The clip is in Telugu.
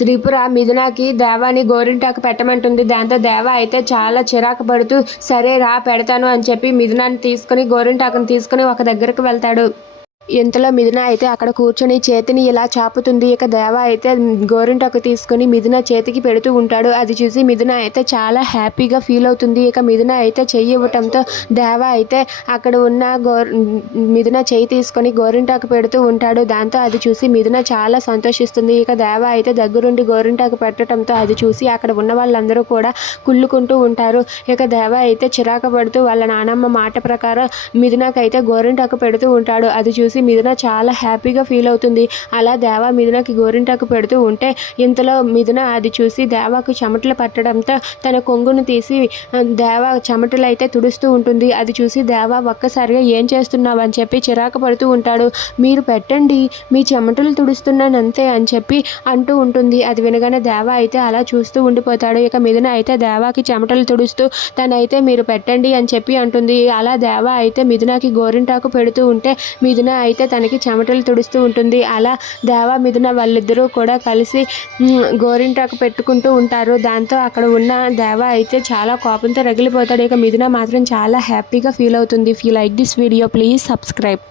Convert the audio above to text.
త్రిపుర మిథునకి దేవాని గోరింటాకు పెట్టమంటుంది. దాంతో దేవ అయితే చాలా చిరాకు పడుతూ సరే రా పెడతాను అని చెప్పి మిథునాన్ని తీసుకుని గోరింటాకుని తీసుకుని ఒక దగ్గరకు వెళ్తాడు. ఇంతలో మిథున అయితే అక్కడ కూర్చొని చేతిని ఇలా చాపుతుంది. ఇక దేవ అయితే గోరింటాకు తీసుకుని మిథున చేతికి పెడుతూ ఉంటాడు. అది చూసి మిథున అయితే చాలా హ్యాపీగా ఫీల్ అవుతుంది. ఇక మిథున అయితే చెయ్యి ఇవ్వటంతో దేవ అయితే అక్కడ ఉన్న మిథున చెయ్యి తీసుకొని గోరింటాకు పెడుతూ ఉంటాడు. దాంతో అది చూసి మిథున చాలా సంతోషిస్తుంది. ఇక దేవ అయితే దగ్గరుండి గోరింటాకు పెట్టడంతో అది చూసి అక్కడ ఉన్న వాళ్ళందరూ కూడా కుళ్ళుకుంటూ ఉంటారు. ఇక దేవ అయితే చిరాకు పడుతూ వాళ్ళ నానమ్మ మాట ప్రకారం మిథునకైతే గోరింటాకు పెడుతూ ఉంటాడు. అది చూసి మిథున చాలా హ్యాపీగా ఫీల్ అవుతుంది. అలా దేవ మిథునకి గోరింటాకు పెడుతూ ఉంటే ఇంతలో మిథున అది చూసి దేవకు చెమటలు పట్టడంతో తన కొంగును తీసి దేవ చెమటలు అయితే తుడుస్తూ ఉంటుంది. అది చూసి దేవ ఒక్కసారిగా ఏం చేస్తున్నావు అని చెప్పి చిరాకు పడుతూ ఉంటాడు. మీరు పెట్టండి, మీ చెమటలు తుడుస్తున్నానంతే అని చెప్పి అంటూ ఉంటుంది. అది వినగానే దేవ అయితే అలా చూస్తూ ఉండిపోతాడు. ఇక మిథున అయితే దేవాకి చెమటలు తుడుస్తూ తనైతే మీరు పెట్టండి అని చెప్పి అంటుంది. అలా దేవ అయితే మిథునకి గోరింటాకు పెడుతూ ఉంటే మిథున అయితే తనకి చెమటలు తుడుస్తూ ఉంటుంది. అలా దేవ మిథున వాళ్ళిద్దరూ కూడా కలిసి గోరింటాకు పెట్టుకుంటూ ఉంటారు. దాంతో అక్కడ ఉన్న దేవ అయితే చాలా కోపంతో రగిలిపోతాడు. ఇక మిథున మాత్రం చాలా హ్యాపీగా ఫీల్ అవుతుంది. If you like this video please subscribe.